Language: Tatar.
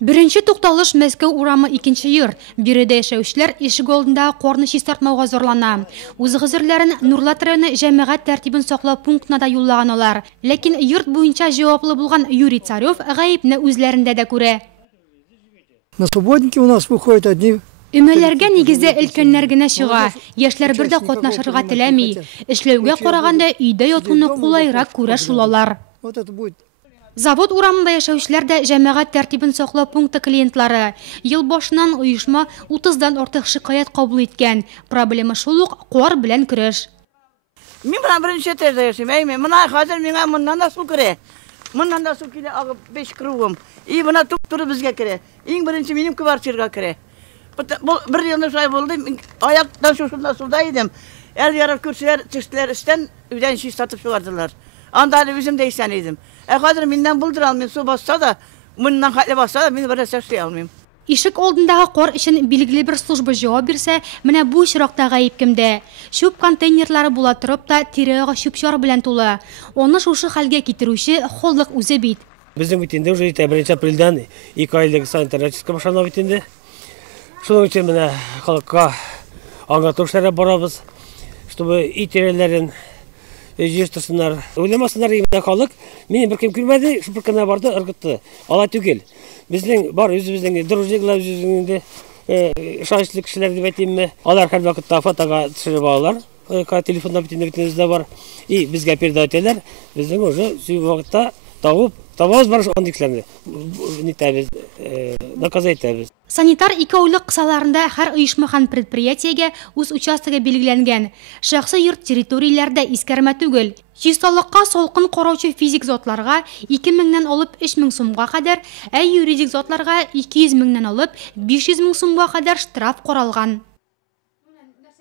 Birinchi to'xtalыш Мәскәү урамы 2-нче йорт. Биредә яшәүчеләр ишек алдында корны чистартмауга зарлана. Үз гызырларын Нурлат районы җәмәгать тәртибен саклау пунктына да юллаган алар. Ләкин йорт буенча җаваплы булган Юрий Царев гаепне үзләрендә дә күрә. На субботнике у нас выходят одни. Өмәләргә нигездә өлкәннәр генә чыга. Яшьләр бер дә катнашырга теләми. Эшләүгә караганда өйдә ятуны кулайрак күрә шулалар. Вот это будет. Завод урамында яшәүчеләр дә җәмәгать тәртибен саклау пункты клиентлары. Ел башыннан оешма 30-дан артык шикаят кабул иткән. Проблема шул ук кар белән көрәш. Мин белән беренче этажда яшим. Менә хәзер миңа моннан да су керә. Моннан да су килә агып 5 кругым. И менә туп-туры безгә керә. Иң беренче минем квартирага керә. Бер елны шулай булды. Аяктан шушында суда идем. Яр күршеләр төштеләр эштән өйдән чистартып чыгардылар. Анда үзем дә исән идем. Хәзер миннән булдыра алмыйм, су басса да, моннан хәтле басса да, мин бер нәрсә эшли алмыйм. Ишек алдындагы кар өчен билгеле бер служба җавап бирсә, менә бу очракта гаеп кемдә? Чүп контейнерлары була торып та тирәгә чүп-чар белән тулы. Аны шушы хәлгә китерүче халык үзе бит. Безнең бит инде уже 1 апрельдән 2 айлык санитар чистка башлана бит инде. Шуның өчен менә халыкка аңлату эшләре барабыз, чтобы итерләрен җыштырсыннар. Уйламасыннар именно халык. Мине беркем күрмәде, шул беркемне барды, ыргытты. Алай түгел. Безнең бар үзебезнең дружиклар үзебезнең шашлык кешеләр дип әйтимме. Алар һәр вакытта фотога төшереп алалар. Телефонда битендә бар. И безгә передателәр. Безнең уже су вакытта табабыз бар андый кешеләрне. Нитәбез, наказать итәбез. Санитар 2 айлык кысаларында һәр оешма һәм предприятиегә үз участогы билгеләнгән. Шәхси йорт территорияләрдә искәрмә түгел. Чисталыкка салкын караучы физик затларга 2000-нән алып 3000 сумга кадәр, юридик затларга 200 меңнән алып 500 мең сумга кадәр штраф каралган.